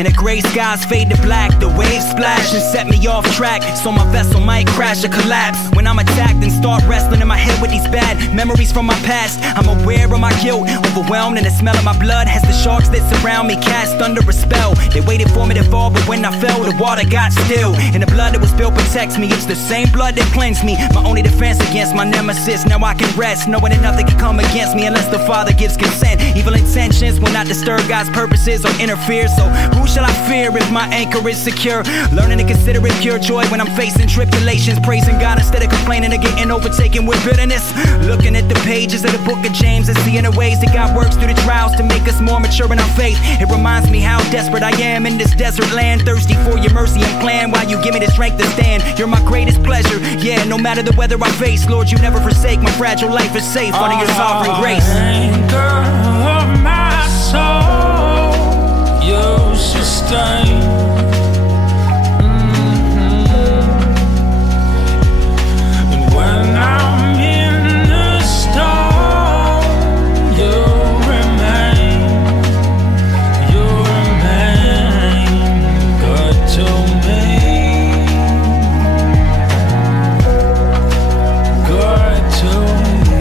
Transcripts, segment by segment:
And the gray skies fade to black, the waves splash and set me off track, so my vessel might crash or collapse. When I'm attacked and start wrestling in my head with these bad memories from my past, I'm aware of my guilt, overwhelmed in the smell of my blood as the sharks that surround me cast under a spell. They waited for me to fall, but when I fell, the water got still. And the blood that was spilled protects me. It's the same blood that cleansed me, my only defense against my nemesis. Now I can rest, knowing that nothing can come against me unless the Father gives consent. Evil intentions will not disturb God's purposes or interfere, so who shall I fear if my anchor is secure? Learning to consider it pure joy when I'm facing tribulations, praising God instead of complaining or getting overtaken with bitterness. Looking at the pages of the book of James and seeing the ways that God works through the trials to make us more mature in our faith. It reminds me how desperate I am in this desert land, thirsty for your mercy and plan while you give me the strength to stand. You're my greatest pleasure, yeah, no matter the weather I face. Lord, you never forsake, my fragile life is safe under your sovereign grace. Anchor of my soul, you sustain. And when I'm in the storm, you remain good to me, good to me.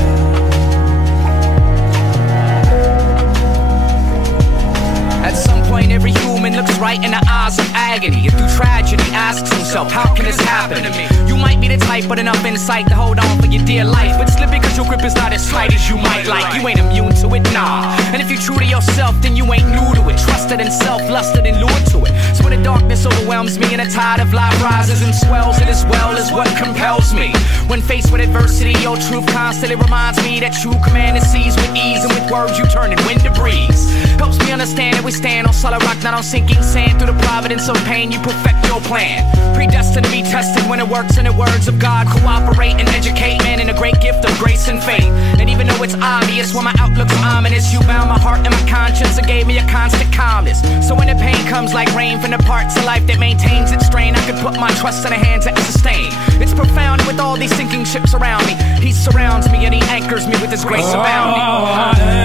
At some point every human looks right in the eyes of agony, and through tragedy asks himself, how can this happen to me? You might be the type with enough insight to hold on for your dear life, but slip because your grip is not as tight as you might like. You ain't immune to it, nah. And if you're true to yourself, then you ain't new to it. Trusted in self, lusted and lured to it. So when the darkness overwhelms me and the tide of life rises and swells, it as well as what compels me. When faced with adversity, your truth constantly reminds me that true command is seized with ease, and with words you turn and wind to breeze. Helps me understand that we stand on solid rock, not on sinking sand. Through the providence of pain, you perfect your plan. Predestined to be tested when it works in the words of God. Cooperate and educate man in a great gift of grace and faith. And even though it's obvious when my outlook's ominous, you bound my heart and my conscience and gave me a constant calmness. So when the pain comes like rain from the parts of life that maintains its strain, I can put my trust in the hands that sustain. It's profound with all these sinking ships around me. He surrounds me and he anchors me with his grace abounding.